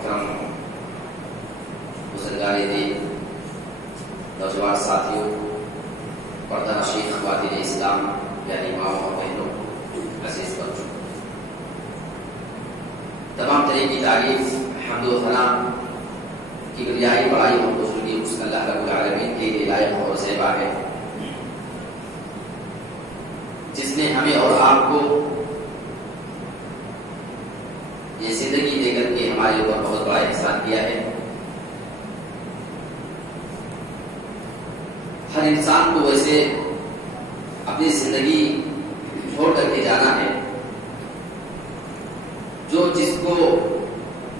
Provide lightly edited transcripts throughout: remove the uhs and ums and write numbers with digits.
محترم بزرگان دین، نوجوان ساتھیوں، پردہ نشین خواتین اسلام یعنی ماں اور بہنوں، عزیز بچوں، تمام طرح کی تعریف، حمد و ثنا، کبریائی، بڑائی اور بزرگی اس اللہ رب العالمین کے لیے لائق اور زیبا ہے، جس نے ہمیں اور آپ کو یہ زندگی دے کر کے ہمارے اوپر بہت بڑا احسان کیا ہے۔ ہر انسان کو ویسے اپنی زندگی چھوڑ کر کے جانا ہے، جو جس کو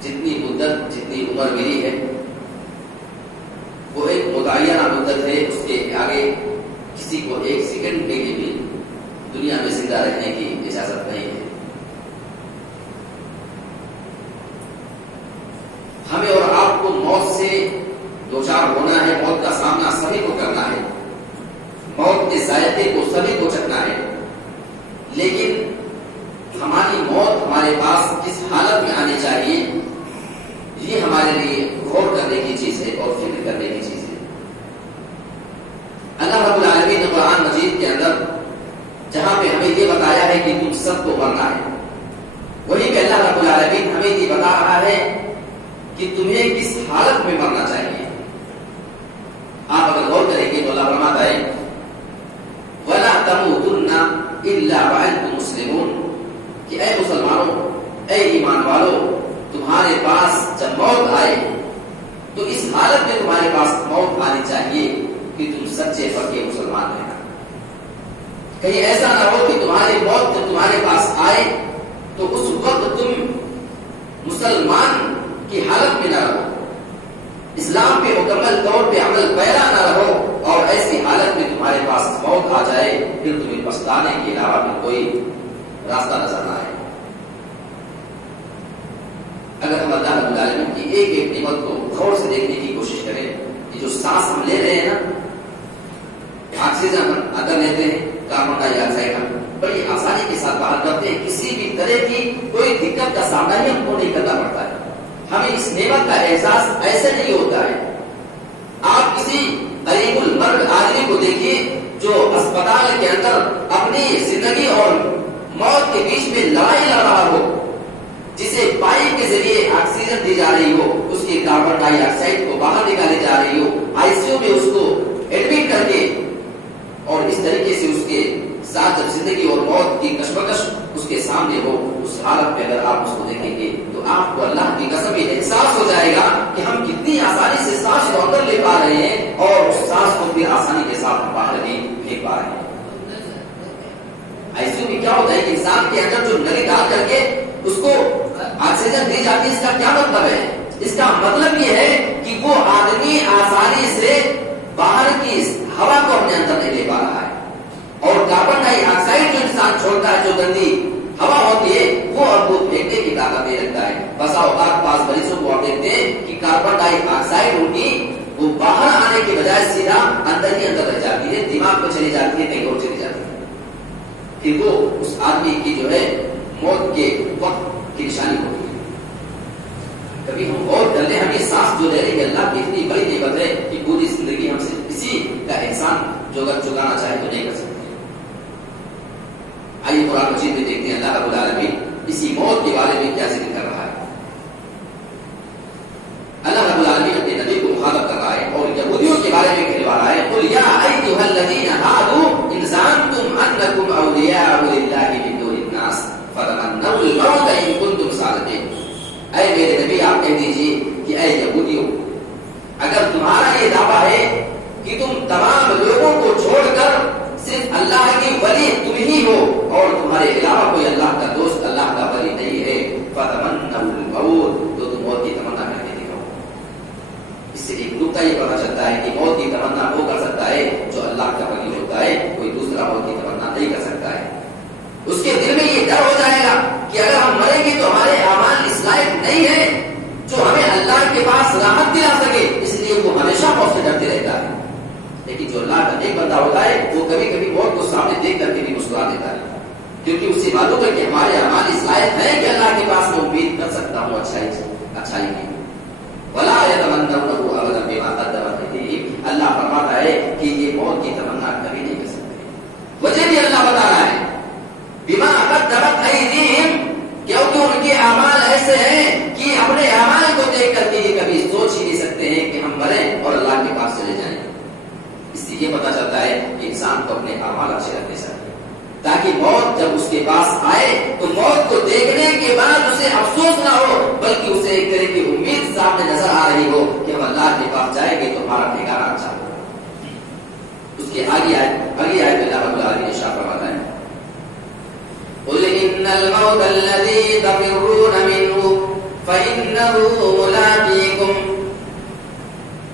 جتنی مدت جتنی عمر ملی ہے وہ ایک متعینہ مدت ہے، اس کے آگے کسی کو ایک سیکنڈ کے لیے بھی دنیا میں زندہ رہنے کی اجازت نہیں ہے۔ ہمیں اور آپ کو موت سے دوچار ہونا ہے، موت کا سامنا سبھی کو کرنا ہے، موت کے ذائقے کو سبھی کو چکھنا ہے، لیکن ہماری موت ہمارے پاس کس حالت میں آنی چاہیے یہ ہمارے لیے غور کرنے کی چیز ہے اور فکر کرنے کی چیز ہے۔ اللہ رب العالمین نے قرآن مجید کے اندر جہاں پہ ہمیں یہ بتایا ہے کہ تم سب کو مرنا ہے، وہیں پہ اللہ رب العالمین ہمیں یہ بتا رہا ہے کہ تمہیں کس حالت میں مرنا چاہیے۔ آپ اگر غور کریں گے تو اللہ فرماتا ہے وَلَا تَمُوتُنَّ إِلَّا وَأَنْتُمْ مُسْلِمُونَ، کہ اے مسلمانوں، اے ایمان والو، تمہارے پاس جب موت آئے تو اس حالت میں تمہارے پاس موت آنی چاہیے کہ تم سچے پکے مسلمان رہنا۔ کہیں ایسا نہ ہو کہ تمہاری موت جب تمہارے پاس آئے تو اس وقت تم مسلمان کی حالت میں نہ رہو، اسلام پہ مکمل طور پہ عمل پیرا نہ رہو، اور ایسی حالت میں تمہارے پاس موت آ جائے پھر تمہیں پچھتانے کے علاوہ پھر کوئی راستہ نظر نہ آئے۔ اگر ہم اللہ رب العالمین کی ایک ایک نعمت کو غور سے دیکھنے کی کوشش کریں، کہ جو سانس ہم لے رہے ہیں نا، آکسیجن ہم اندر لیتے ہیں، کاربن ڈائی آکسائڈ ہم بڑی آسانی کے ساتھ باہر کرتے ہیں، کسی بھی طرح کی کوئی دقت کا سامنا ہی ہم کو نہیں کرنا پڑتا ہے۔ ہمیں اس نعمت کا احساس ایسے نہیں ہوتا ہے۔ آپ کسی قریب المرگ آدمی کو دیکھیے جو اسپتال کے اندر اپنی زندگی اور موت کے بیچ میں لڑائی لڑ رہا ہو، جسے پائپ کے ذریعے آکسیجن دی جا رہی ہو، اس کی کاربن ڈائی آکسائڈ کو باہر نکالی جا رہی ہو، آئی سی یو میں اس کو ایڈمٹ کر کے، اور اس طریقے سے اس کے ساتھ جب زندگی اور موت کی کشمکش اس کے سامنے ہو، اس حالت میں اگر آپ اس کو دیکھیں گے تو آپ کو اللہ کی قسم یہ احساس ہو جائے گا کہ ہم کتنی آسانی سے سانس کو اندر لے پا رہے ہیں اور اس سانس کو بھی آسانی کے ساتھ ہم باہر بھی پھینک پا رہے ہیں۔ آئی سی یو میں کیا ہوتا ہے کہ انسان کے اندر جو نلی ڈال کر کے اس کو آکسیجن دی جاتی ہے، اس کا کیا مطلب ہے؟ اس کا مطلب یہ ہے کہ وہ آدمی آسانی سے باہر کی ہوا کو اپنے اندر نہیں لے پا رہا ہے، اور کاربن ڈائی آکسائڈ جو انسان چھوڑتا ہے، جو گندی ہوا ہوتی ہے، وہ اب وہ پھینکنے کی طاقت نہیں رکھتا ہے۔ بسا اوقات بعض مریضوں کو آپ دیکھتے ہیں کہ کاربن ڈائی آکسائڈ ان کی وہ باہر آنے کے بجائے سیدھا اندر ہی اندر رہ جاتی ہے، دماغ میں چلی جاتی ہے، کہیں اور چلی جاتی ہے، پھر وہ اس آدمی کی جو ہے موت کے وقت کی نشانی ہوتی ہے۔ کبھی ہم غور کر لیں، ہم یہ سانس جو لے رہے ہیں اللہ کی اتنی بڑی نعمت ہے کہ پوری زندگی ہم سے اسی کا احسان جو اگر چکانا چاہے تو نہیں کر سکتے۔ آئیے قرآن مجید میں دیکھتے ہیں اللہ رب العالمین اسی موت کے بارے میں کیا ذکر کر رہا ہے۔ اللہ رب العالمین اپنے نبی کو مخاطب کر رہا ہے اور یہودیوں کے بارے میں کہنے والا ہے قل یا ایھا الذین ھادوا ان زعمتم انکم اولیاء للہ من دون الناس فتمنوا الموت ان کنتم صادقین۔ اے میرے نبی آپ کہہ دیجیے کہ اے یہودیوں، اگر تمہارا یہ دعویٰ ہے کہ تم تمام لوگوں کو چھوڑ کر صرف اللہ کی ولی تم ہی ہو اور تمہارے علاوہ کوئی اللہ کا دوست، اللہ کا ولی نہیں ہے، فتمنوا الموت، تو تم موت کی تمنا کرتے دکھاؤ۔ اس سے ایک نقطہ یہ پتا چلتا ہے کہ موت کی تمنا وہ کر سکتا ہے جو اللہ کا ولی ہوتا ہے، کوئی دوسرا موت کی تمنا نہیں کر سکتا ہے۔ اس کے دل میں یہ ڈر ہو جائے گا کہ اگر ہم مریں گے تو ہمارے اعمال اس لائق نہیں ہے جو ہمیں اللہ کے پاس راحت دلا سکے، اس لیے وہ ہمیشہ موت سے ڈرتے رہتا ہے۔ لیکن جو اللہ کا نیک بندہ ہوتا ہے وہ کبھی کبھی موت کو سامنے دیکھ کر کے بھی مسکرا دیتا ہے، کیونکہ اسے معلوم ہے کہ ہمارے اعمال اس لائق ہیں کہ اللہ کے پاس میں امید کر سکتا ہوں اچھائی کی۔ يتمنونه ابدا بما قدمت ايديهم. اللہ فرماتا ہے کہ یہ موت کی تمنا کبھی نہیں کر سکتے. وجہ بھی اللہ بتا رہا ہے بما قدمت ايديهم، کیونکہ ان کے اعمال ایسے ہیں کہ اپنے اعمال کو دیکھ کر کے یہ کبھی سوچ ہی نہیں سکتے ہیں کہ ہم مریں اور اللہ کے پاس چلے جائیں. اس سے یہ پتا چلتا ہے کہ انسان کو اپنے اعمال اچھے رکھنے چاہیے تاکہ موت جب اس کے پاس آئے تو موت کو دیکھنے کے بعد اسے افسوس نہ ہو بلکہ اسے ایک طرح کی امید سامنے نظر آ رہی ہو کہ ہم اللہ کے پاس جائیں گے تو ہمارا ٹھکانہ اچھا ہو. اس کے آگے آئے اللہ رب العالمین ارشاد فرماتا ہے قل ان الموت الذي تفرون منه فانه ملاقيكم.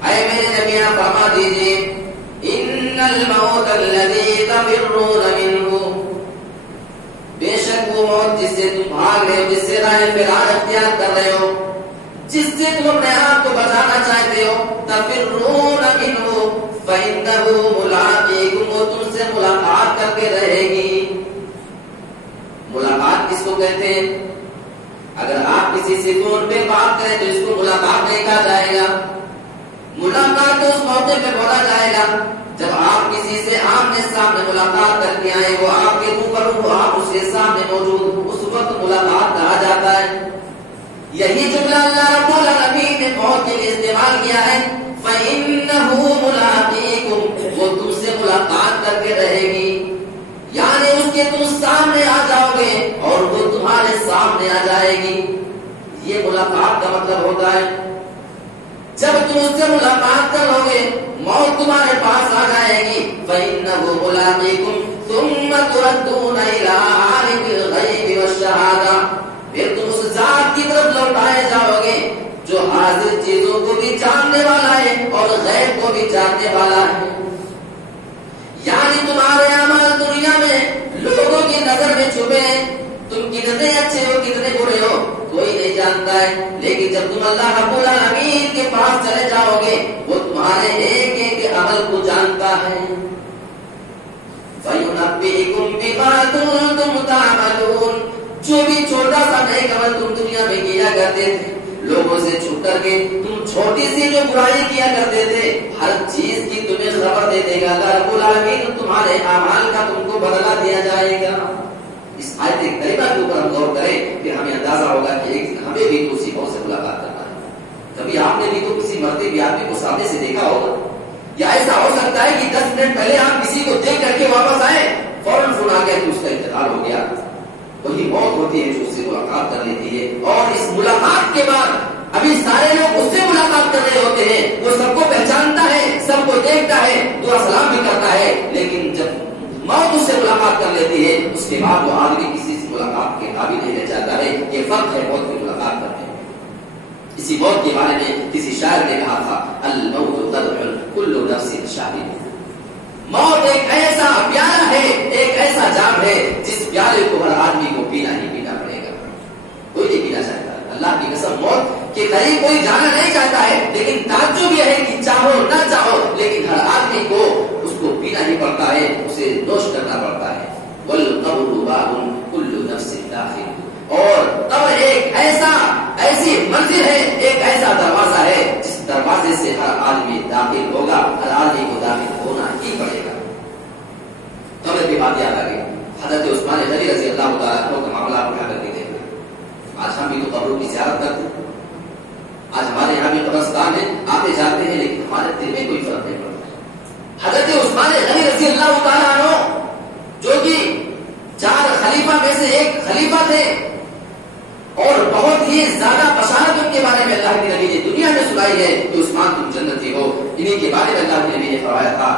اے میرے نبی آپ فرما دیجئے ان الموت الذي تفرون منه، بے شک وہ موت جس سے تم بھاگ رہے ہو، جس سے راہ فرار اختیار کر رہے ہو، جس سے تم اپنے آپ کو بچانا چاہتے ہو، تفرون منه فانه ملاقيكم، وہ تم سے ملاقات کر کے رہے گی. ملاقات کس کو کہتے ہیں؟ اگر آپ کسی سے فون پہ بات کریں تو اس کو ملاقات نہیں کہا جائے گا. ملاقات تو اس موقع پہ بولا جائے گا جب آپ کسی سے آمنے سامنے ملاقات کر کے آئے، وہ آپ کے روبرو، آپ اس کے سامنے موجود، اس وقت ملاقات کہا جاتا ہے. یہی جملہ اللہ رب العالمین نے موت کے لیے استعمال کیا ہے فَإِنَّهُ مُلَاقِيكُمْ، وہ تم سے ملاقات کر کے رہے گی، یعنی اس کے تم سامنے آ جاؤ گے اور وہ تمہارے سامنے آ جائے گی. یہ ملاقات کا مطلب ہوتا ہے جب تم اس سے ملاقات کر لو گے موت تمہارے پاس آ جائے گی. فَإِنَّهُ مُلَاقِيكُمْ ثُمَّ تُرَدُّونَ إِلَىٰ عَالِمِ الْغَيْبِ وَالشَّهَادَةِ، پھر تم اس ذات کی طرف لوٹائے جاؤ گے جو حاضر چیزوں کو بھی جاننے والا ہے اور غیب کو بھی جاننے والا ہے. یعنی تمہارے اعمال دنیا میں لوگوں کی نظر میں چھپے ہیں، تم کتنے اچھے ہو کتنے برے ہو کوئی نہیں جانتا ہے، لیکن جب تم اللہ رب العالمین کے پاس چلے جاؤ گے وہ تمہارے ایک ایک عمل کو جانتا ہے. فَيُنَبِّئُكُم بِمَا كُنتُمْ تَعْمَلُونَ، جو بھی چھوٹا سا نیک عمل تم دنیا میں کیا کرتے تھے، لوگوں سے چھپ کر کے تم چھوٹی سی جو برائی کیا کرتے تھے، ہر چیز کی تمہیں خبر دے دے گا اللہ رب العالمین. تمہارے اعمال کا تم کو بدلہ دیا جائے گا. اس آیت کریمہ کے اوپر ہم غور کریں کہ ہمیں اندازہ ہوگا کہ ایک دن ہمیں بھی کسی موت سے ملاقات کرنا ہے. کبھی آپ نے بھی تو کسی مرتے ہوئے آدمی کو سامنے سے دیکھا ہوگا، یا ایسا ہو سکتا ہے کہ 10 منٹ پہلے آپ کسی کو دیکھ کر کے واپس آئے، فوراً فون آ گیا کہ اس کا انتقال ہو گیا. وہی موت ہوتی ہے جو اس سے ملاقات کر لیتی ہے. اور اس ملاقات کے بعد ابھی سارے لوگ اس سے ملاقات کر رہے ہوتے ہیں، وہ سب کو پہچانتا ہے، سب کو دیکھتا ہے، دعا سلام بھی کرتا ہے، لیکن جب موت اس سے ملاقات کر لیتی ہے اس کے بعد وہ آدمی کسی سے ملاقات کے قابل نہیں رہ جاتا ہے. یہ فرق ہے موت کی ملاقات کرنے میں. اسی موت کے بارے میں کسی شاعر نے کہا تھا الموت قدح کل نفس شاہد، موت ایک ایسا پیالہ ہے، ایک ایسا جام ہے جس پیالے کو ہر آدمی کو پینا ہی پینا پڑے گا، کوئی نہیں پینا چاہتا. اللہ کی قسم موت کے قریب کوئی جانا نہیں چاہتا ہے، لیکن تعجب یہ ہے کہ چاہو نہ چاہو لیکن ہر آدمی کو اس کو پینا ہی پڑتا ہے، اسے نوش کرنا پڑتا ہے. والقبر باب كل نفس داخل، اور قبر ایک ایسی منزل ہے، ایک ایسا دروازہ ہے جس دروازے سے ہر آدمی داخل ہوگا، ہر آدمی کو داخل ہونا ہی پڑے گا. قبر کی بات یاد آ گئی. حضرت عثمان غنی رضی اللہ تعالیٰ عنہ کا معاملہ آپ اٹھا کر کے دیکھنا. آج ہم بھی تو قبروں کی زیارت کرتے ہیں، آج ہمارے یہاں بھی قبرستان ہے، آتے جاتے ہیں، لیکن ہمارے دل میں کوئی فرق نہیں پڑتا. حضرت عثمان غنی رضی اللہ تعالیٰ عنہ جو کہ 4 خلیفہ میں سے ایک خلیفہ تھے اور بہت ہی زیادہ بشارت ان کے بارے میں اللہ کے نبی نے دنیا میں سنائی ہے کہ عثمان تم جنتی ہو. انہیں کے بارے میں اللہ کے نبی نے فرمایا تھا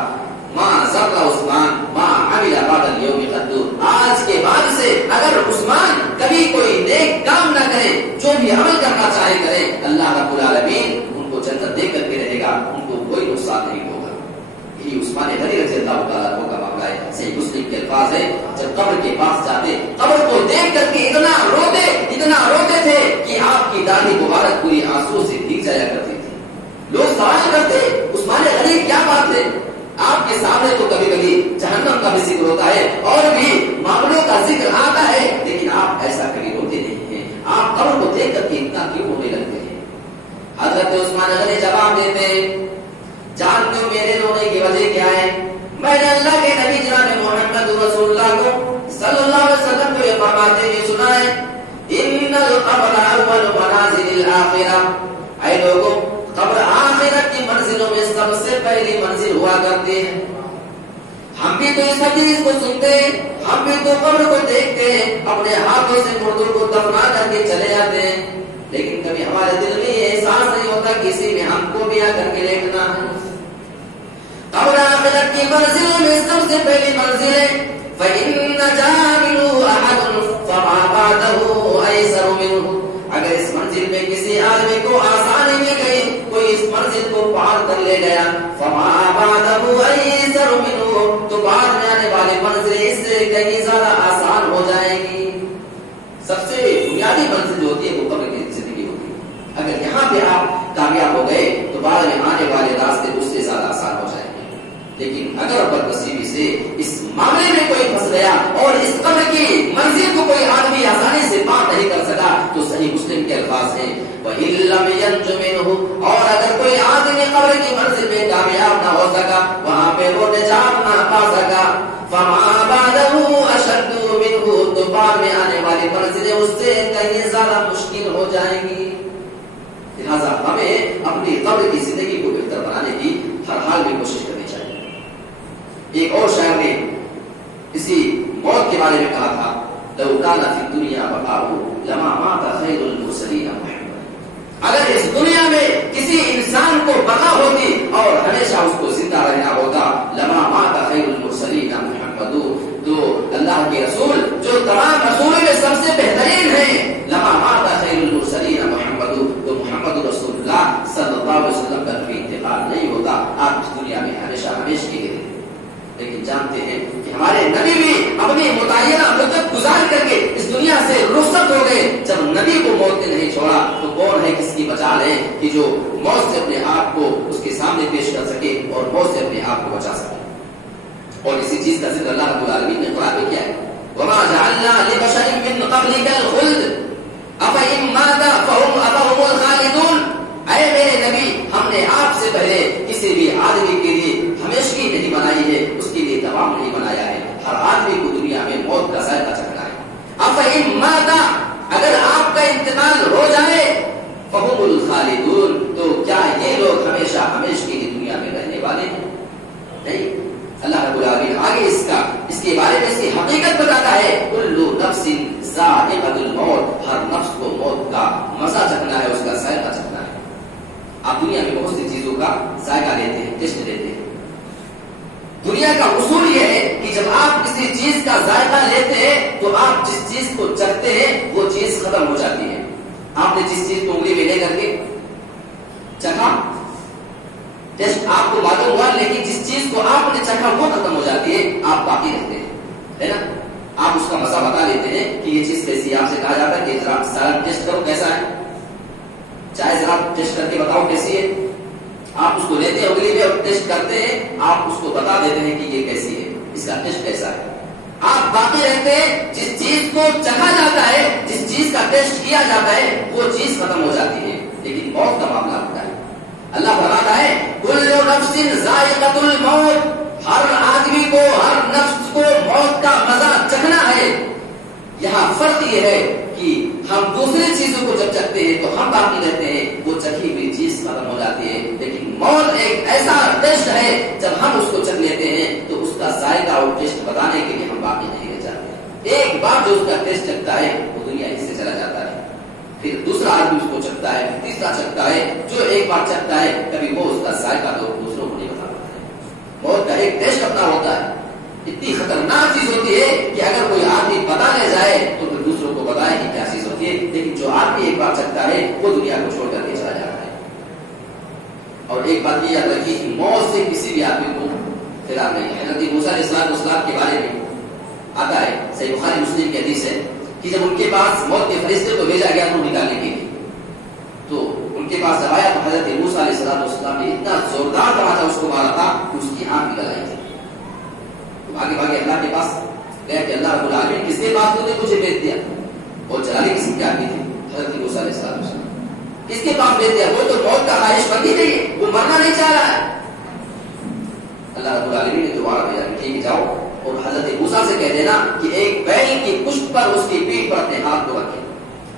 ما ذر عثمان ما عمل بعد اليوم قد، آج کے بعد سے اگر عثمان کبھی کوئی نیک کام نہ کرے، جو بھی عمل کرنا چاہے کرے، اللہ رب العالمین ان کو جنت دے کر کے رہے گا، ان کو کوئی نقصان نہیں ہوگا. یہی عثمان غنی رضی اللہ تعالیٰ عنہ کا معاملہ ہے. صحیح مسلم کے الفاظ ہے جب قبر کے پاس جاتے، قبر کو دیکھ کر کے اتنا روتے تھے کہ آپ کی داڑھی مبارک پوری آنسو سے بھیگ جایا کرتی تھی. لوگ سوال کرتے عثمان غنی کیا بات ہے، آپ کے سامنے تو کبھی کبھی جہنم کا بھی ذکر ہوتا ہے اور بھی معاملوں کا ذکر آتا ہے، لیکن آپ ایسا کبھی روتے نہیں ہیں. آپ قبر کو دیکھ کر کے اتنا کیوں رونے لگتے ہیں؟ حضرت حضرت عثمان غنی جواب دیتے جانتے ہو میرے رونے کی وجہ کیا ہے؟ میں نے اللہ کے نبی جناب محمد رسول اللہ کو صلی اللہ علیہ وسلم کو یہ فرماتے ہوئے سنا ہے ان القبر اول منازل الاخرہ، اے لوگوں قبر آخرت کی منزلوں میں سب سے پہلی منزل ہوا کرتی ہے۔ ہم بھی تو اس حدیث کو سنتے ہیں، ہم بھی تو قبر کو دیکھتے ہیں، اپنے ہاتھوں سے مردوں کو دفنا کر کے چلے جاتے ہیں، لیکن کبھی ہمارے دل میں یہ احساس نہیں ہوتا کسی میں ہم کو بھی آ کر کے لیٹنا ہے۔ قبر آخرت کی منزلوں میں سب سے پہلی منزل ہے فَإِنَّ جَامِلُ أَحَدٌ فَمَا بَعْدَهُ أَيْسَرُ مِنْهُ، اگر اس منزل میں کسی آدمی کو آسانی مل گئی، کوئی اس منزل کو پار کر لے گیا، فَمَا بَعْدَهُ أَيْسَرُ مِنْهُ، تو بعد میں آنے والی منزل اس سے کہیں زیادہ آسان ہو جائے گی۔ سب سے بنیادی منزل جو ہوتی ہے وہ قبر کی زندگی ہوتی ہے۔ اگر یہاں پہ آپ کامیاب ہو گئے تو بعد میں آنے والے راستے اس سے زیادہ آسان ہو جائیں گے، لیکن اگر بدنصیبی سے اس معاملے میں کوئی پھنس گیا اور اس قبر کی منزل کو کوئی آدمی آسانی سے پار نہیں کر سکا تو صحیح مسلم کے الفاظ ہیں وَإِن لَّمْ يَنْجُ مِنْهُ، اور اگر کوئی آدمی قبر کی منزل میں کامیاب نہ ہو سکا، وہاں پہ وہ نجات نہ پا سکا، فَمَا بَعْدَهُ أَشَدُّ مِنْهُ، تو بعد میں آنے والی منزلیں اس سے کہیں زیادہ مشکل ہو جائیں گی۔ لہٰذا ہمیں اپنی قبر کی زندگی کو بہتر بنانے کی ہر حال میں کوشش کرنی چاہیے۔ ایک اور شاعر نے اسی موت کے بارے میں کہا تھا لو کان فی الدنیا بقاء لما مات خیر المرسلین محمد، اگر اس دنیا میں کسی انسان کو بقا ہوتی اور ہمیشہ اس کو زندہ رہنا ہوتا، لما مات خیر المرسلین محمد، تو اللہ کے رسول جو تمام رسولوں میں سب سے بہترین ہیں، لما مات خیر المرسلین محمد، تو محمد رسول اللہ صلی اللہ علیہ وسلم کا کوئی انتقال نہیں ہوتا، آپ اس دنیا میں ہمیشہ ہمیشہ کے لیے۔ لیکن جانتے ہیں کہ ہمارے نبی بھی اپنی متعینہ مدت گزار کر کے اس دنیا سے رخصت ہو گئے۔ جب نبی کو موت نے نہیں چھوڑا تو کون ہے کس کی بچا لے کہ جو موت سے اپنے آپ کو اس کے سامنے پیش کر سکے اور موت سے اپنے آپ کو بچا سکے۔ اور اسی چیز کا ذکر اللہ رب العالمین نے قرآن میں کیا ہے وَمَا جَعَلْنَا لِبَشَرٍ مِّن قَبْلِكَ الْخُلْدَ أَفَإِن مَّاتَ فَهُمُ الْخَالِدُونَ، اے میرے نبی ہم نے آپ سے پہلے کسی بھی آدمی کے لیے ہمیشگی نہیں بنائی ہے، اس کے لیے دوام نہیں بنایا ہے، ہر آدمی کو دنیا میں موت کا ذائقہ چکھنا ہے۔ أَفَإِن مَّاتَ، اگر آپ کا انتقال ہو جائے، فَهُمُ الْخَالِدُونَ، تو کیا یہ لوگ ہمیشہ ہمیشگی کی دنیا میں رہنے والے ہیں؟ نہیں۔ اللہ رب العالمین آگے اس کے بارے میں اس کی حقیقت بتاتا ہے کل نفس ذائقۃ الموت، ہر نفس کو موت کا مزہ چکھنا ہے، اس کا ذائقہ چکھنا ہے۔ آپ دنیا میں بہت سی چیزوں کا ذائقہ لیتے ہیں، ٹیسٹ لیتے ہیں۔ دنیا کا اصول یہ ہے کہ جب آپ کسی چیز کا ذائقہ لیتے ہیں تو آپ جس چیز کو چکھتے ہیں وہ چیز ختم ہو جاتی ہے۔ آپ نے جس چیز کو انگلی میں لے کر کے چکھا، ٹیسٹ آپ کو معلوم ہوا، لیکن جس چیز کو آپ نے چکھا وہ ختم ہو جاتی ہے، آپ باقی رہتے ہیں، ہے نا؟ آپ اس کا مزہ بتا لیتے ہیں کہ یہ چیز کیسی ہے، آپ سے کہا جاتا ہے کہ ذرا سالن ٹیسٹ کرو کیسا ہے، چائے ذرا ٹیسٹ کر کے بتاؤ کیسی ہے، آپ اس کو لیتے ہیں انگلی میں اور ٹیسٹ کرتے ہیں، آپ اس کو بتا دیتے ہیں کہ یہ کیسی ہے، اس کا ٹیسٹ کیسا ہے، آپ باقی رہتے ہیں۔ جس چیز کو چکھا جاتا ہے، جس چیز کا ٹیسٹ کیا جاتا ہے وہ چیز ختم ہو جاتی ہے، لیکن موت کا معاملہ ہوتا ہے۔ اللہ فرماتا ہے کل نفس ذائقۃ الموت، ہر آدمی کو، ہر نفس کو موت کا مزہ چکھنا ہے۔ یہاں فرق یہ ہے کہ ہم دوسری چیزوں کو جب چکھتے ہیں تو ہم باقی رہتے ہیں، وہ چکھی ہوئی چیز ختم ہو جاتی ہے، لیکن موت ایک ایسا ٹیسٹ ہے جب ہم اس کو چکھ لیتے ہیں تو اس کا ذائقہ اور ٹیسٹ بتانے کے لیے ہم باقی نہیں رہ جاتے۔ ایک بار جو اس کا ٹیسٹ چکھتا ہے وہ دنیا ہی سے چلا جاتا ہے، پھر دوسرا آدمی اس کو چکھتا ہے، تیسرا چکھتا ہے، جو ایک بار چکھتا ہے کبھی وہ اس کا ذائقہ تو دوسروں کو نہیں بتا پاتا ہے۔ موت کا ایک ٹیسٹ اپنا ہوتا ہے، اتنی خطرناک چیز ہوتی ہے کہ اگر کوئی آدمی بتانے جائے تو پھر دوسروں کو بتائے کہ کیا چیز ہوتی ہے، لیکن جو آدمی ایک بار چکھتا ہے وہ دنیا کو چھوڑ کر کے چلا جاتا ہے۔ اور ایک بات یہ یاد رکھیے کہ موت سے کسی بھی آدمی کو فرار نہیں ہے۔ حضرت موسیٰ علیہ السلام کے بارے میں آتا ہے، صحیح بخاری مسلم کی حدیث ہے کہ جب ان کے پاس موت کے فرشتے کو بھیجا گیا تو نکالنے کے لیے، تو ان کے پاس جب آیا تو حضرت موسیٰ علیہ السلام نے اتنا زوردار تماچا اس کو مارا تھا کہ اس کی آنکھ نکل آئی تھی۔ آگے بھاگے اللہ کے پاس گئے کہ اللہ رب العالمین کس کے پاس تو نے مجھے بھیج دیا، اور جلالی قسم کی آدمی تھی حضرت موسیٰ علیہ السلام۔ اس کے پاس بھیج دیا، وہ تو موت کا خواہش مند ہی نہیں ہے، وہ مرنا نہیں چاہ رہا ہے۔ اللہ رب العالمین نے دوبارہ بھیجا کہ ٹھیک ہے جاؤ اور حضرت موسیٰ سے کہہ دینا کہ ایک بیل کی پشت پر اس کی پیٹھ پر اپنے ہاتھ کو رکھے،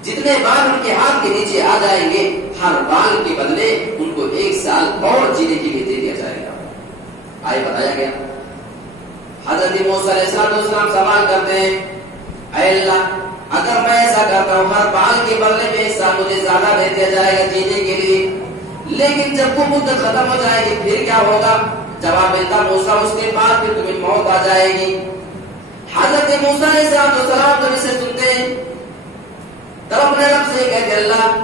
جتنے بال ان کے ہاتھ کے نیچے آ جائیں گے ہر بال کے بدلے ان کو 1 سال اور جینے کے لیے دے دیا جائے گا۔ آئے بتایا گیا۔ حضرت موسیٰ علیہ السلام سوال کرتے ہیں، اے اللہ اگر میں ایسا کرتا ہوں ہر بال کے بدلے میں 1 سال مجھے زیادہ دے دیا جائے گا جینے کے لیے، لیکن جب وہ مدت ختم ہو جائے گی پھر کیا ہوگا؟ جواب ملتا موسیٰ اس کے بعد پھر تمہیں موت آ جائے گی۔ حضرت موسیٰ علیہ السلام جب اسے سنتے ہیں تب اپنے رب سے کہتے اللہ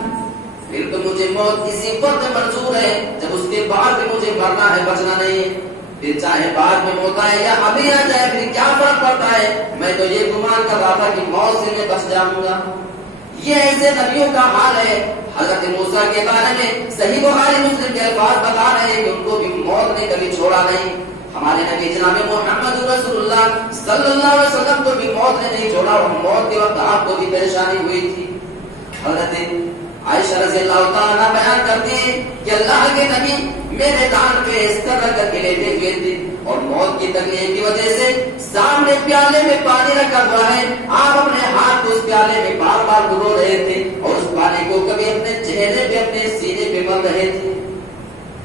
پھر تو مجھے موت اسی وقت منظور ہے جب اس کے بعد بھی مجھے مرنا ہے، بچنا نہیں ہے، پھر چاہے بعد میں موت آئے یا ابھی آ جائے پھر کیا فرق پڑتا ہے، میں تو یہ گمان کر رہا تھا کہ موت سے میں بچ جاؤں گا۔ یہ ایسے نبیوں کا حال ہے۔ حضرت موسیٰ کے بارے میں صحیح بخاری مسلم کے الفاظ بتا رہے ہیں کہ ان کو بھی موت نے کبھی چھوڑا نہیں۔ ہمارے نبی جناب محمد رسول اللہ صلی اللہ علیہ وسلم کو بھی موت نے نہیں چھوڑا، اور موت کے وقت آپ کو بھی پریشانی ہوئی تھی۔ حضرت عائشہ رضی اللہ تعالیٰ بیان کرتی ہیں کہ اللہ کے نبی میرے دان پہ اس طرح کر کے لیٹے ہوئے تھے اور موت کی تکلیف کی وجہ سے سامنے پیالے میں پانی رکھا ہوا ہے، آپ اپنے ہاتھ کو اس پیالے میں بار بار ڈبو رہے تھے اور اس پانی کو کبھی اپنے چہرے پہ اپنے سینے پہ مل رہے تھے،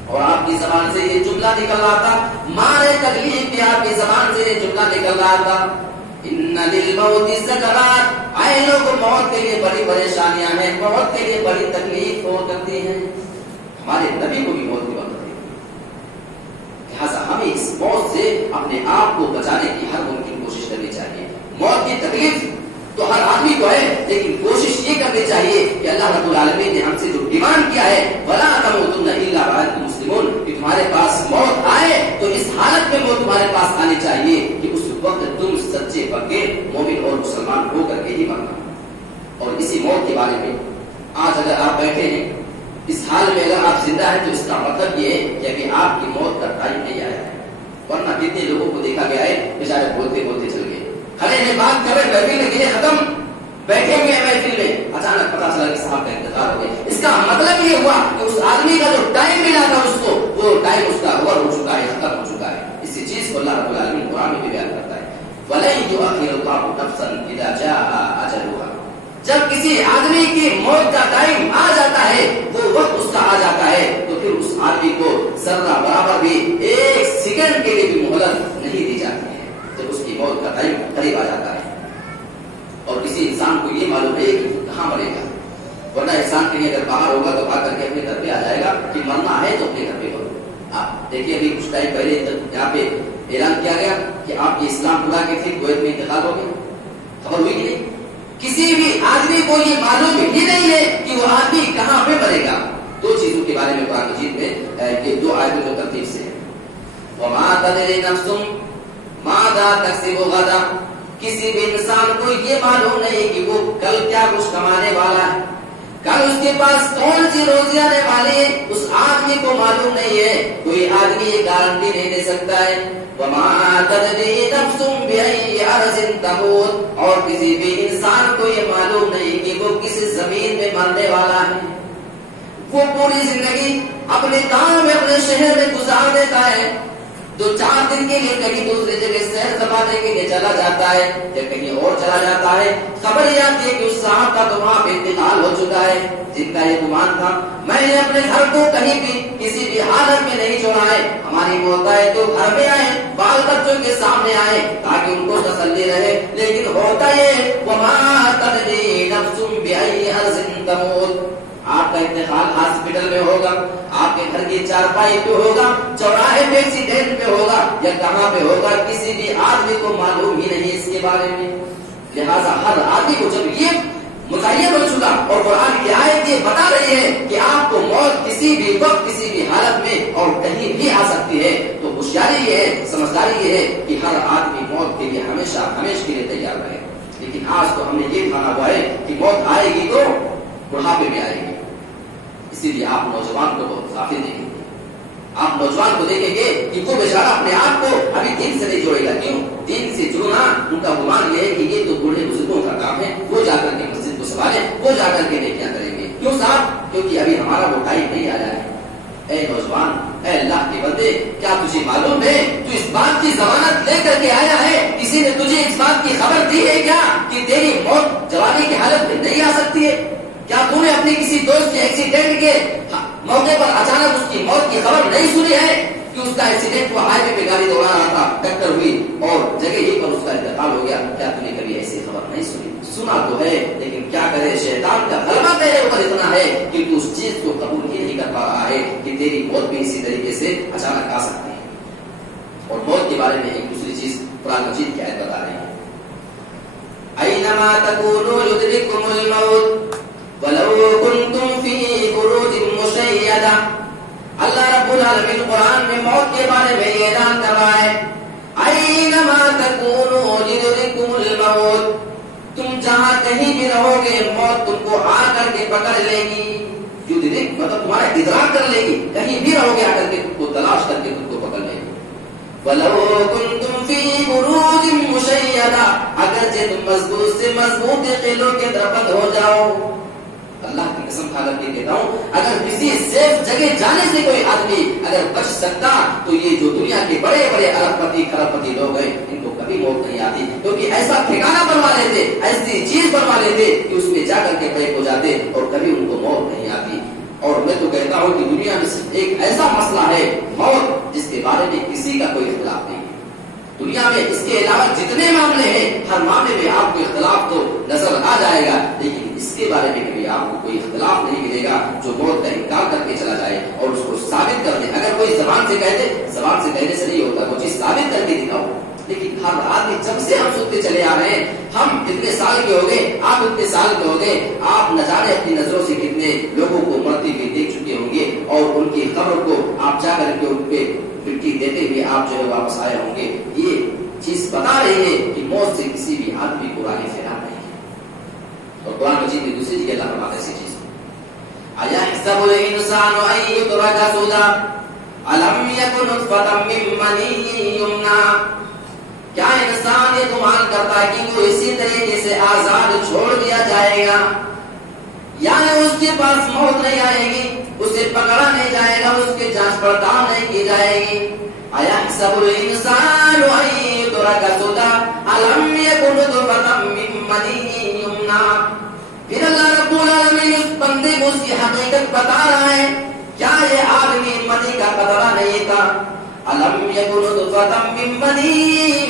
اور آپ کی زبان سے یہ جملہ نکل رہا تھا، مارے تکلیف بھی آپ کی زبان سے یہ جملہ نکل رہا تھا، ان للموت سکرات، اے لوگ موت کے لیے بڑی پریشانیاں ہیں، موت کے لیے بڑی تکلیف ہو کرتی ہے۔ ہمارے نبی کو بھی موت کی وقت ہے، لہٰذا ہمیں اس موت سے اپنے آپ کو بچانے کی ہر ممکن کوشش کرنی چاہیے۔ موت کی تکلیف تو ہر آدمی کو ہے، لیکن کوشش یہ کرنی چاہیے کہ اللہ رب العالمین نے ہم سے جو ڈیمانڈ کیا ہے وَلَا تَمُوتُنَّ إِلَّا وَأَنْتُمْ مُسْلِمُونَ، کہ تمہارے پاس موت آئے تو اس حالت میں وہ تمہارے پاس آنی چاہیے کہ اس وقت تم سچے پکے مومن اور مسلمان ہو کر کے ہی مرنا۔ اور اسی موت کے بارے میں آج اگر آپ بیٹھے ہیں اس حال میں، اگر آپ زندہ ہیں تو اس کا مطلب یہ ہے کہ ابھی آپ کی موت کا ٹائم نہیں آیا ہے، ورنہ کتنے لوگوں کو دیکھا گیا ہے بیچارے بولتے بولتے چل گئے، کھڑے میں بات کر رہے محفل میں یہ ختم، بیٹھے ہوئے محفل میں اچانک پتا چلا کہ صاحب کا انتقال ہو گیا۔ اس کا مطلب یہ ہوا کہ اس آدمی کا جو ٹائم ملا تھا اس کو، وہ ٹائم اس کا اوور ہو چکا ہے، ختم ہو چکا ہے۔ اسی چیز کو اللہ رب العالمین قرآن میں بیان کرتا ہے، وَلَن يُؤَخِّرَ اللَّهُ نَفْسًا إِذَا جَاءَ أَجَلُهَا، جب کسی آدمی کی موت کا ٹائم آ جاتا ہے، وہ وقت اس کا آ جاتا ہے، تو پھر اس آدمی کو ذرہ برابر بھی 1 سیکنڈ کے لیے بھی مہلت نہیں دی جاتی ہے جب اس کی موت کا ٹائم قریب آ جاتا ہے۔ اور کسی انسان کو یہ معلوم ہے کہ وہ کہاں مرے گا، ورنہ انسان کہیں اگر باہر ہوگا تو آ کر کے اپنے گھر پہ آ جائے گا کہ مرنا ہے تو اپنے گھر پہ مرو۔ آپ دیکھیے ابھی کچھ ٹائم پہلے یہاں پہ اعلان کیا گیا کہ آپ کی اسلام پورا کے پھر کویت میں انتقال ہو گیا، خبر ہوئی کہ نہیں؟ کسی بھی آدمی کو یہ معلوم ہی نہیں ہے کہ وہ آدمی کہاں پہ مرے گا۔ 2 چیزوں کے بارے میں قرآن مجید میں یہ 2 آیتوں میں ترتیب سے ہے، وَمَا تَدْرِي نَفْسٌ مَاذَا تَكْسِبُ غَدًا، کسی بھی انسان کو یہ معلوم نہیں کہ وہ کل کیا کچھ کمانے والا ہے، کل اس کے پاس کون سی روزی آنے والی ہے، اس آدمی کو معلوم نہیں ہے، کوئی آدمی یہ گارنٹی نہیں دے سکتا ہے۔ وَمَا تَدْرِي نَفْسٌ بِأَيِّ أَرْضٍ تَمُوتُ، اور کسی بھی انسان کو یہ معلوم نہیں کہ وہ کس زمین میں مرنے والا ہے۔ وہ پوری زندگی اپنے کام میں اپنے شہر میں گزار دیتا ہے، 2-4 دن کے لیے کہیں دوسری جگہ سیر سپاٹے کے لیے چلا جاتا ہے یا کہیں اور چلا جاتا ہے، خبر یہ آتی ہے کہ اس صاحب کا تو وہاں پہ انتقال ہو چکا ہے، جن کا یہ گمان تھا میں نے اپنے گھر کو کہیں بھی کسی بھی حالت میں نہیں چھوڑا ہے، ہماری موت آئے تو گھر میں آئے، بال بچوں کے سامنے آئے تاکہ ان کو تسلی رہے، لیکن ہوتا یہ وَمَا تَدْرِي نَفْسٌ بِأَيِّ أَرْضٍ تَمُوتُ، آپ کا انتقال ہاسپٹل میں ہوگا، آپ کے گھر کی چارپائی پہ ہوگا، چوراہے پہ ایکسیڈنٹ پہ ہوگا یا کہاں پہ ہوگا، کسی بھی آدمی کو معلوم ہی نہیں اس کے بارے میں۔ لہٰذا ہر آدمی کو جب یہ متعین ہو چکا اور قرآن کی آیت یہ بتا رہی ہے کہ آپ کو موت کسی بھی وقت کسی بھی حالت میں اور کہیں بھی آ سکتی ہے، تو ہوشیاری یہ ہے، سمجھداری یہ ہے کہ ہر آدمی موت کے لیے ہمیشہ کے لیے تیار رہے۔ لیکن آج تو ہم نے یہ ٹھانا ہوا ہے کہ موت آئے گی تو بڑھاپے میں آئے گی، اسی لیے آپ نوجوان کو بہت غافل دیکھیں گے، آپ نوجوان کو دیکھیں گے کہ وہ بیچارہ اپنے آپ کو ابھی دین سے نہیں جوڑے گا، کیوں؟ دین سے جڑنا ان کا گمان یہ ہے کہ یہ تو بوڑھے بزرگوں کا کام ہے، وہ جا کر کے مسجد کو سنبھالیں، وہ جا کر کے نیکیاں کریں گے، کیوں صاحب؟ کیونکہ ابھی ہمارا وہ ٹائم نہیں آیا ہے. اے نوجوان، اے اللہ کے بندے، کیا تجھے معلوم ہے تو اس بات کی ضمانت لے کر کے آیا ہے؟ کسی نے تجھے اس بات کی خبر دی ہے کیا کہ تیری موت جوانی کی حالت میں نہیں آ سکتی ہے؟ کیا تم نے اپنے کسی دوست کے ایکسیڈنٹ کے موقع پر اچانک اس کی موت کی خبر نہیں سنی ہے کہ اس کا ایکسیڈنٹ ہوا، ہائی وے پہ گاڑی دوڑا رہا تھا، ٹکر ہوئی اور جگہ ہی پر اس کا انتقال ہو گیا؟ کیا تم نے کبھی ایسی خبر نہیں سنی؟ سنا تو ہے، لیکن کیا کرے، شیطان کا غلبہ تیرے اوپر اتنا ہے کہ تو اس چیز کو قبول ہی نہیں کر پا رہا ہے کہ تیری موت بھی اسی طریقے سے اچانک آ سکتی ہے. اور موت کے بارے میں ایک دوسری چیز قرآن مجید کی آیت بتا رہی ہے، اینما تکونوا یدرککم الموت ولو کنتم فی بروج مشیدہ. اللہ رب العالمین قرآن میں موت کے بارے میں یہ اعلان کر رہا ہے، اینما تکونوا یدرککم الموت، تم جہاں کہیں بھی رہو گے موت تم کو آ کر کے پکڑ لے گی. یدرک مطلب تمہارا ادراک کر لے گی، کہیں بھی رہو گے آ کر کے تم کو تلاش کر کے تم کو پکڑ لے گی. وَلَوْ كُنْتُمْ فِي بُرُوجٍ مُشَيَّدَةٍ، اگرچہ تم مضبوط سے مضبوط قلعوں کے درپد ہو جاؤ. اللہ کی قسم کھا کر کے کہتا ہوں، اگر کسی سیف جگہ جانے سے کوئی آدمی اگر بچ سکتا تو یہ جو دنیا کے بڑے بڑے ارب پتی کھرب پتی لوگ ہیں ان کو کبھی موت نہیں آتی، کیونکہ ایسا ٹھکانہ بنوا لیتے، ایسی چیز بنوا لیتے کہ اس میں جا کر کے بیک ہو جاتے اور کبھی ان کو موت نہیں آتی. اور میں تو کہتا ہوں کہ دنیا میں صرف ایک ایسا مسئلہ ہے موت جس کے بارے میں کسی کا کوئی اختلاف نہیں. دنیا میں اس کے علاوہ جتنے معاملے ہیں ہر معاملے میں آپ کو اختلاف تو نظر آ جائے گا، لیکن اس کے بارے میں کبھی آپ کو کوئی اختلاف نہیں ملے گا جو موت کا انکار کر کے چلا جائے اور اس کو ثابت کر دے. اگر کوئی زبان سے کہہ دے، زبان سے کہنے سے نہیں ہوتا، وہ چیز ثابت کر کے دکھاؤ. لیکن ہر آدمی جب سے ہم سنتے چلے آ رہے ہیں، ہم اتنے سال کے ہو گئے، آپ اتنے سال کے ہو گئے، آپ نہ جانے اپنی نظروں سے کتنے لوگوں کو مرتے ہوئے دیکھ چکے ہوں گے اور ان کی قبر کو آپ جا کر کے ان پہ مٹی دیتے ہوئے آپ جو ہے واپس آئے ہوں گے. یہ چیز بتا رہی ہے کہ موت سے کسی بھی آدمی کو راہ فرار نہیں ہے. اور قرآن مجید میں دوسری جگہ اللہ فرماتا ہے ایسی چیز، ایحسب الانسان ان یترک سدی الم یکن نطفۃ من منی یمنی. کیا انسان یہ گمان کرتا ہے کہ وہ اسی طریقے سے آزاد چھوڑ دیا جائے گا، یعنی اس کے پاس موت نہیں آئے گی، اسے پکڑا نہیں جائے گا، اس کی جانچ پڑتال نہیں کی جائے گی. ایحسب الانسان ان یترک سدی الم یکن نطفۃ من منی یمنی. پھر اللہ رب العالمین اس بندے کو اس کی حقیقت بتا رہا ہے، کیا یہ آدمی منی کا قطرہ نہیں تھا؟ الم یکن نطفۃ من منی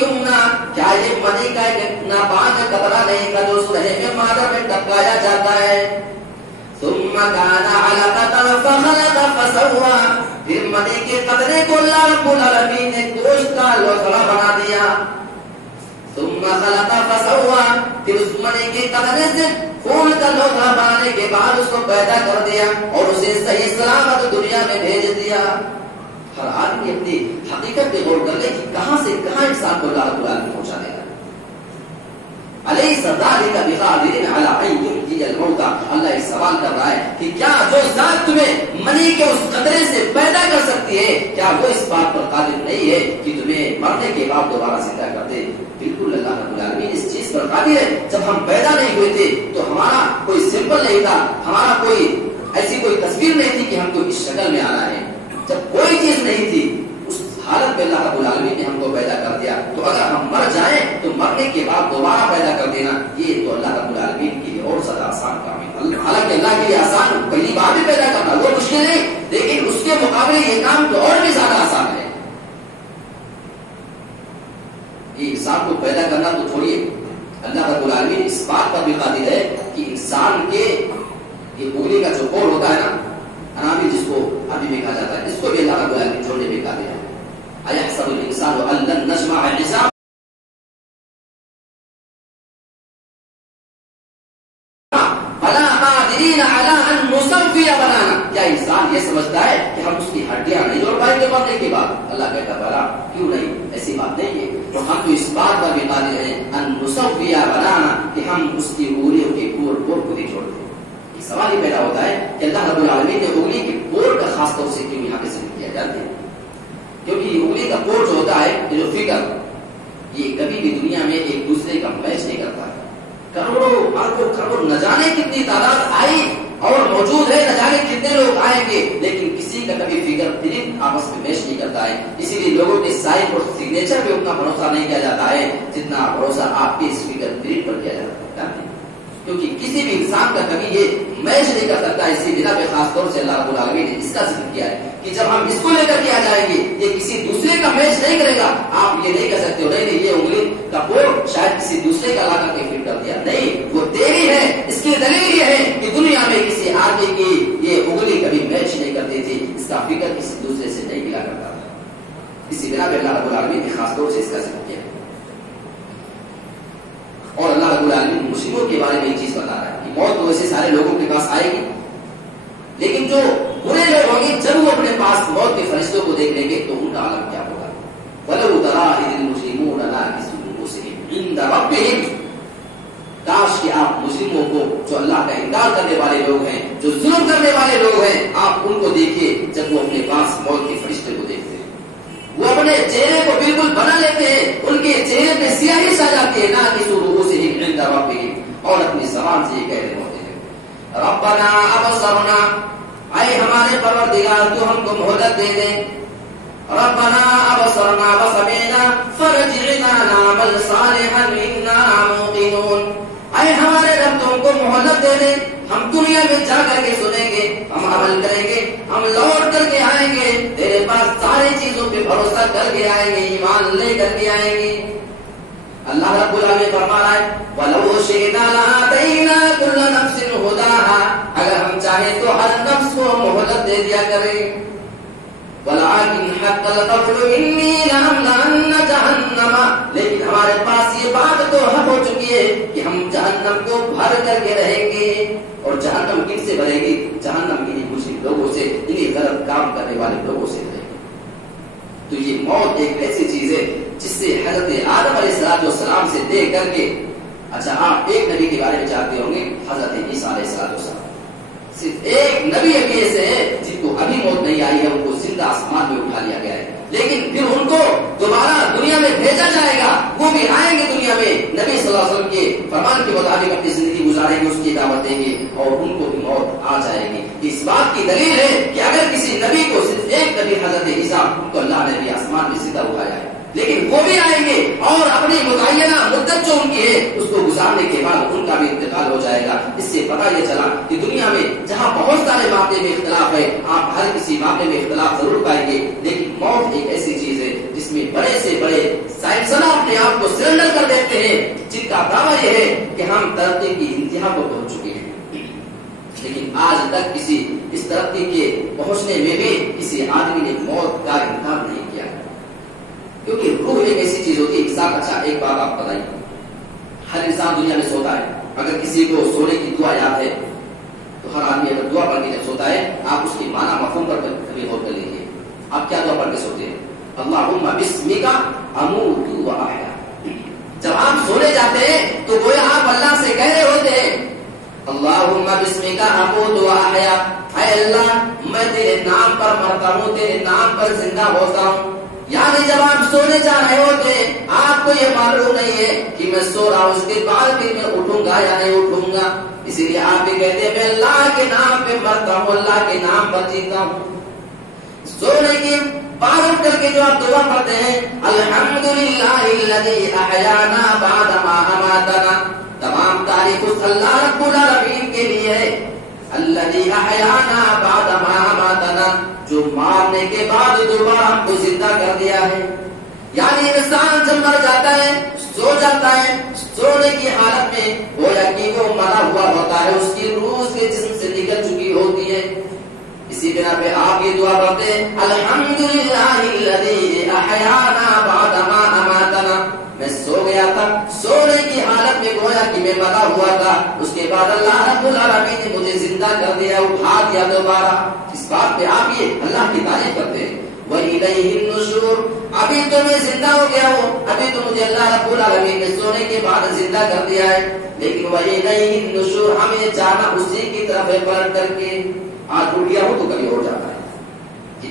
یمنی، کیا یہ منی کا ایک ناپاک قطرہ نہیں تھا جو اس رحم مادر میں ٹپکایا جاتا ہے؟ ثم كان علقة فخلق فسوى، پھر منی کے قطرے کو اللہ رب العالمین نے گوشت کا لوتھڑا بنا دیا. ثم خلق فسوى، پھر اس منی کے قطرے سے خون کا لوتھڑا بنانے کے بعد اس کو پیدا کر دیا اور اسے صحیح سلامت دنیا میں بھیج دیا. ہر آدمی اپنی حقیقت پہ غور کر لے کہ کہاں سے کہاں انسان کو اللہ رب العالمین پہنچا دے گا. الیس ذلک بقادر علی ان یحیی الموتى. اللہ ایک سوال کر رہا ہے کہ کیا جو ذات تمہیں منی کے اس قطرے سے پیدا کر سکتی ہے، کیا وہ اس بات پر قادر نہیں ہے کہ تمہیں مرنے کے بعد دوبارہ زندہ کر دے؟ بالکل اللہ رب العالمین اس چیز پر قادر ہے. جب ہم پیدا نہیں ہوئے تھے تو ہمارا کوئی سمبل نہیں تھا، ہمارا کوئی ایسی کوئی تصویر نہیں تھی کہ ہم کو اس شکل میں آنا ہے. جب کوئی چیز نہیں تھی اس حالت میں اللہ رب العالمین نے ہم کو پیدا کر دیا. تو اگر ہم مر جائیں تو مرنے کے بعد دوبارہ پیدا کر دینا یہ تو اللہ رب العالمین کے لیے اور زیادہ آسان کام ہے. حالانکہ اللہ کے لیے آسان پہلی بار بھی پیدا کرنا وہ مشکل نہیں، لیکن اس کے مقابلے یہ کام تو اور بھی زیادہ آسان ہے. یہ انسان کو پیدا کرنا تو چھوڑیے، اللہ رب العالمین اس بات پر بھی قادر ہے کہ انسان کے یہ انگلی کا جو کور ہوتا ہے نا، انامل جس کو عربی میں کہا جاتا ہے، اس کو بھی اللہ رب العالمین چھوڑنے میں قادر ہے. ایحسب الانسان ان لن نجمع العظام بلا قادرین علی ان نسوی بنانا. کیا انسان یہ سمجھتا ہے کہ ہم اس کی ہڈیاں نہیں جوڑ پائیں گے مرنے کے بعد؟ اللہ کہتا بلا، کیوں نہیں، ایسی بات نہیں ہے. تو ہم تو اس بات پر بھی قادر ہیں ان نسوی بنانا کہ ہم اس کی انگلیوں کے پور کو نہیں چھوڑ دیں. سوال یہ پیدا ہوتا ہے کہ اللہ رب العالمین نے انگلی کے پور کا خاص طور سے کیوں یہاں پہ ذکر کیا جاتا ہے؟ کیونکہ انگلی کا پور جو ہوتا ہے، یہ جو فگر، یہ کبھی بھی دنیا میں ایک دوسرے کا میچ نہیں کرتا ہے. کروڑوں اربوں کروڑ نہ جانے کتنی تعداد آئی اور موجود ہے، نہ جانے جانے کتنے لوگ آئیں گے، لیکن کسی کا کبھی فکر پرنٹ آپس میں میچ نہیں کرتا ہے. اسی لیے لوگوں کے سائن اور سگنیچر پہ اتنا بھروسہ نہیں کیا جاتا ہے جتنا بھروسہ آپ کے اس فکر پرنٹ پر کیا جاتا ہے. کیونکہ کسی بھی انسان کا کبھی یہ میچ نہیں کر سکتا. اسی بنا پہ خاص طور سے اللہ رب العالمین نے اس کا ذکر کیا ہے کہ جب ہم اس کو لے کر کے آ جائیں گے یہ کسی دوسرے کا میچ نہیں کرے گا. آپ یہ نہیں کہہ سکتے ہو نہیں یہ انگلی کا بورڈ شاید کسی دوسرے کا لا کر کے فٹ کر دیا. نہیں، وہ تیری ہے. اس کی دلیل یہ ہے کہ دنیا میں کسی آدمی کی یہ انگلی کبھی میچ نہیں کرتی تھی، اس کا فکر کسی دوسرے سے نہیں ملا کرتا تھا. اسی بنا پہ اللہ رب العالمین نے خاص طور سے اس کا ذکر کیا. اور اللہ رب العالمین مسلموں کے بارے میں ایک چیز بتا رہا ہے کہ موت تو ویسے سارے لوگوں کے پاس آئے گی، لیکن جو برے لوگ ہوں گے جب وہ اپنے پاس موت کے فرشتوں کو دیکھ لیں گے تو ان کا عالم کیا ہوگا. وَلَوْ تَرَىٰ إِذِ الْمُجْرِمُونَ نَاكِسُو رُءُوسِهِمْ عِندَ رَبِّهِمْ. کاش کہ آپ مسلموں کو جو اللہ کا انکار کرنے والے لوگ ہیں، جو ظلم کرنے والے لوگ ہیں، آپ ان کو دیکھیے جب وہ اپنے پاس موت کے فرشتے کو دیکھتے ہیں. وہ اپنے چہرے کو بالکل بنا لیتے ہیں، ان کے چہرے پہ سیاہی چھا جاتی ہے. نَاكِسُو رُءُوسِهِمْ عِندَ رَبِّهِمْ. اور اپنی زبان سے یہ کہہ رہے ہوتے ہیں ربنا ابصرنا، اے ہمارے پروردگار تو ہم کو مہلت دے دیں. ربنا ابصرنا وسمعنا فرجعنا نعمل صالحا انا موقنون. اے ہمارے رب تو ہم کو مہلت دے دیں، ہم دنیا میں جا کر کے سنیں گے، ہم عمل کریں گے، ہم لوٹ کر کے آئیں گے، تیرے پاس ساری چیزوں پہ بھروسہ کر کے آئیں گے، ایمان لے کر کے آئیں گے. اللہ رب العالمین فرما رہا ہے وَلَوْ شِئْنَا لَآتَيْنَا كُلَّ نَفْسٍ هُدَاهَا. اگر ہم چاہیں تو ہر نفس کو مہلت دے دیا کریں. وَلَٰكِنْ حَقَّ الْقَوْلُ مِنِّي لَأَمْلَأَنَّ جَهَنَّمَ. لیکن ہمارے پاس یہ بات تو حق ہو چکی ہے کہ ہم جہنم کو بھر کر کے رہیں گے. اور جہنم کن سے بھرے گی؟ جہنم انہیں مشرک لوگوں سے، انہیں غلط کام کرنے والے لوگوں سے بھرے گی. تو یہ موت ایک ایسی چیز ہے جس سے حضرت آدم علیہ السلام سے دے کر کے، اچھا آپ ایک نبی کے بارے میں جانتے ہوں گے حضرت عیسیٰ علیہ السلام. صرف ایک نبی ابھی ایسے ہیں جن کو ابھی موت نہیں آئی ہے، ان کو زندہ آسمان میں اٹھا لیا گیا ہے، لیکن پھر ان کو دوبارہ دنیا میں بھیجا جائے گا. وہ بھی آئیں گے دنیا میں، نبی صلی اللہ علیہ وسلم کے فرمان کے مطابق اپنی زندگی گزاریں گے، اس کی دعوت دیں گے اور ان کو بھی موت آ جائے گی. اس بات کی دلیل ہے کہ اگر کسی نبی کو، صرف ایک نبی حضرت عیسیٰ کو اللہ نے بھی آسمان میں زندہ اٹھایا ہے، لیکن وہ بھی آئیں گے اور اپنی متعینہ مدت جو ان کی ہے اس کو گزارنے کے بعد ان کا بھی انتقال ہو جائے گا. اس سے پتہ یہ چلا کہ دنیا میں جہاں بہت سارے معاملے میں اختلاف ہے، آپ ہر کسی معاملے میں اختلاف ضرور پائیں گے، لیکن موت ایک ایسی چیز ہے جس میں بڑے سے بڑے سائنسداں اپنے آپ کو سرنڈر کر دیتے ہیں، جن کا دعویٰ یہ ہے کہ ہم ترقی کی انتہا کو پہنچ چکے ہیں. لیکن آج تک کسی اس ترقی کے پہنچنے میں بھی کسی آدمی نے موت کا انکار نہیں کیا، کیونکہ روح ایک ایسی چیز ہوتی ہے. انسان، اچھا ایک بات آپ بتائیے، ہر انسان دنیا میں سوتا ہے. اگر کسی کو سونے کی دعا یاد ہے تو ہر آدمی اگر دعا پڑھ کے جب سوتا ہے، آپ اس کی معنی مفہوم پر کبھی غور کر لیجیے. آپ کیا دعا پڑھ کے سوتے ہیں؟ اللہم بسمک اموت و احیا. جب آپ سونے جاتے ہیں تو گویا آپ اللہ سے کہہ رہے ہوتے ہیں اللہم بسمک اموت و احیا، اے اللہ میں تیرے نام پر مرتا ہوں، تیرے نام پر زندہ ہوتا ہوں. یعنی جب آپ سونے جا رہے ہوتے ہیں آپ کو یہ معلوم نہیں ہے کہ میں سو رہا ہوں، اس کے بعد پھر میں اٹھوں گا یا نہیں اٹھوں گا. اسی لیے آپ بھی کہتے ہیں میں اللہ کے نام پہ مرتا ہوں، اللہ کے نام پر جیتا ہوں. سونے کے بعد اٹھ کر کے جو آپ دعا پڑھتے ہیں الحمدللہ الذی احیانا بعد ما اماتنا، تمام تعریف اس اللہ رب العالمین کے لیے ہے. الذی احیانا بعد ما اماتنا، جو مارنے کے بعد دوبارہ ہم کو زندہ کر دیا ہے. یعنی انسان جب مر جاتا ہے، سو جاتا ہے، سونے کی حالت میں گویا کہ وہ مرا ہوا ہوتا ہے، اس کی روح اس کے جسم سے نکل چکی ہوتی ہے. اسی بنا پہ آپ یہ دعا پڑھتے ہیں الحمدللہ الذی احیانا بعد ما اماتنا. میں سو گیا تھا، سونے کی حالت میں گویا کہ میں مرا ہوا تھا، اس کے بعد اللہ رب العالمین نے مجھے زندہ کر دیا، اٹھا دیا دوبارہ. اس بات پہ آپ یہ اللہ کی تعریف کرتے ہیں. وَإِلَيْهِ النُّشُورُ، ابھی تو میں زندہ ہو گیا ہوں، ابھی تو مجھے اللہ رب العالمین نے سونے کے بعد زندہ کر دیا ہے، لیکن وَإِلَيْهِ النُّشُورُ، ہمیں جانا اسی کی طرف ہے پلٹ کر کے. آج اٹھ گیا ہوں تو کبھی ہو جاتا ہے،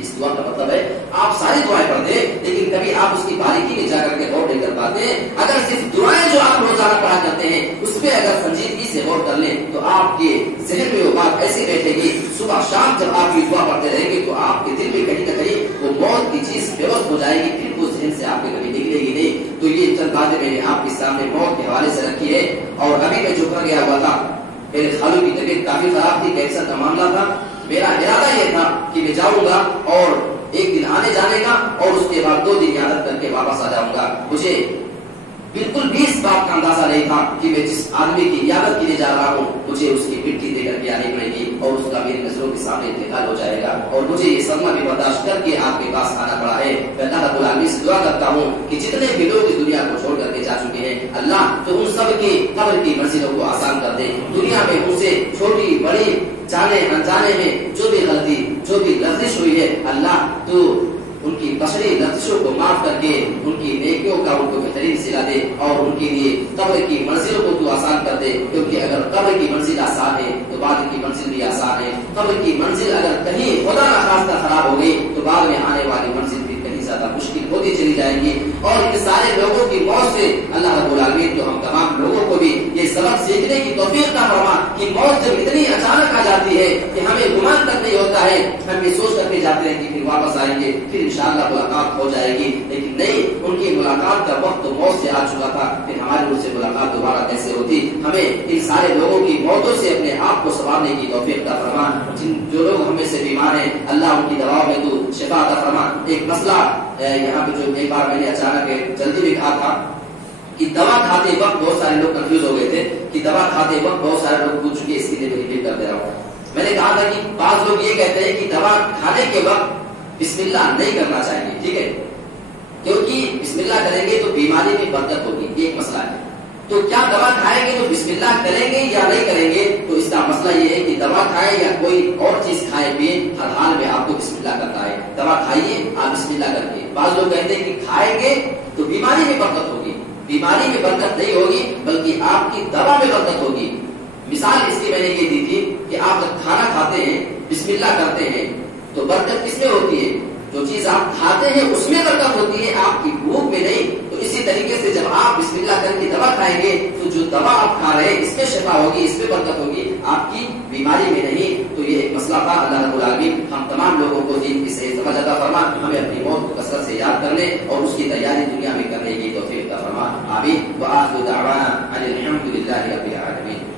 اس دعا کا مطلب ہے آپ ساری دعائیں پڑھتے ہیں لیکن کبھی آپ اس کی باریکی میں جا کر کے غور نہیں کر پاتے ہیں. اگر صرف دعائیں جو آپ روزانہ پڑھا کرتے ہیں اس پہ اگر سنجیدگی سے غور کر لیں تو آپ کے ذہن میں وہ بات ایسے بیٹھے گی. صبح شام جب آپ یہ دعا پڑھتے رہیں گے تو آپ کے دل میں کہیں نہ کہیں وہ موت کی چیز بےوست ہو جائے گی, پھر وہ ذہن سے آپ کے کبھی نکلے گی نہیں. تو یہ چند باتیں میں نے آپ کے سامنے موت کے حوالے سے رکھی ہے. اور ابھی میں جو کر گیا ہوا تھا, میرے خالو کی طبیعت کافی خراب تھی, کینسر کا معاملہ تھا. میرا ارادہ یہ تھا کہ میں جاؤں گا اور ایک دن آنے جانے کا اور اس کے بعد 2 دن عیادت کر کے واپس آ جاؤں گا. مجھے بالکل بھی اس بات کا اندازہ نہیں تھا کہ میں جس آدمی کی عیادت کے لیے جا رہا ہوں مجھے اس کی مٹی دے کر کے آنی پڑے گی اور اس کا میری نظروں کے سامنے انتقال ہو جائے گا, اور مجھے یہ صدمہ بھی برداشت کر کے آپ کے پاس آنا پڑا ہے. میں اللہ رب العالمین سے دعا کرتا ہوں کہ جتنے بھی لوگ اس دنیا کو چھوڑ کر کے جا چکے ہیں اللہ تو ان سب کی قبر کی منزلوں کو آسان کر دے. دنیا میں ان سے چھوٹی بڑی جانے انجانے میں جو بھی غلطی جو بھی لغزش ہوئی ہے اللہ تو ان کی بشری لغزشوں کو معاف کر کے ان کی نیکیوں کا ان کو بہترین صلہ دے اور ان کے لیے قبر کی منزلوں کو تو آسان کر دے. کیونکہ اگر قبر کی منزل آسان ہے تو بعد کی منزل بھی آسان ہے. قبر کی منزل اگر کہیں خدا نخواستہ خراب ہو گئی تو بعد میں آنے والی منزل بھی کہیں زیادہ مشکل ہوتی چلی جائے گی. اور ان سارے لوگوں کی موت سے اللہ رب العالمین تو ہم تمام لوگوں کو بھی یہ سبق سیکھنے کی توفیق عطا فرما کہ موت جب اتنی اچانک آ جاتی ہے کہ ہمیں گمان تک نہیں ہوتا ہے, ہم یہ سوچ کر کے جاتے ہیں کہ پھر واپس آئیں گے پھر انشاءاللہ ملاقات ہو جائے گی, لیکن نہیں, ان کی ملاقات کا وقت تو موت سے آ چکا تھا. پھر ہماری ان سے ملاقات دوبارہ کیسے ہوتی؟ ہمیں ان سارے لوگوں کی موتوں سے اپنے آپ کو سنبھالنے کی توفیق عطا فرما. جو لوگ ہمیں سے بیمار ہیں اللہ ان کی دوا میں تو شفا عطا فرما. ایک مسئلہ یہاں پہ جو ایک بار میں نے اچانک جلدی میں کہا تھا کہ دوا کھاتے وقت بہت سارے لوگ کنفیوز ہو گئے تھے کہ دوا کھاتے وقت بہت سارے لوگ پوچھ چکے, اس کے لیے میں ریپیٹ کر دے رہا ہوں. میں نے کہا تھا کہ بعض لوگ یہ کہتے ہیں کہ دوا کھانے کے وقت بسم اللہ نہیں کرنا چاہیے, ٹھیک ہے, کیونکہ بسم اللہ کریں گے تو بیماری میں برکت ہوگی. ایک مسئلہ ہے. تو کیا دوا کھائیں گے تو بسم اللہ کریں گے یا نہیں کریں گے؟ تو اس کا مسئلہ یہ ہے کہ دوا کھائیں یا کوئی اور چیز کھائے پیے, ہر حال میں آپ کو بسم اللہ کرنا ہے. دوا کھائیے آپ بسم اللہ کر کے. بعض لوگ کہتے ہیں کہ کھائیں گے تو بیماری میں برکت ہوگی. بیماری میں برکت نہیں ہوگی بلکہ آپ کی دوا میں برکت ہوگی. مثال اس کی میں نے یہ دی تھی کہ آپ جب کھانا کھاتے ہیں بسم اللہ کرتے ہیں تو برکت کس میں ہوتی ہے؟ جو چیز آپ کھاتے ہیں اس میں برکت ہوتی ہے, آپ کی بھوک میں نہیں. تو اسی طریقے سے جب آپ بسم اللہ کر کے دوا کھائیں گے تو جو دوا آپ کھا رہے ہیں اس میں شفا ہوگی, اس میں برکت ہوگی, آپ کی بیماری میں نہیں. تو یہ ایک مسئلہ تھا. اللہ رب العالمین ہم تمام لوگوں کو دین کی صحیح سمجھ عطا فرما, ہمیں اپنی موت کو کثرت سے یاد کرنے اور اس کی تیاری دنیا میں کرنے کی توفیق عطا فرما. آمین. وآخر دعوانا ان الحمد للہ رب العالمین.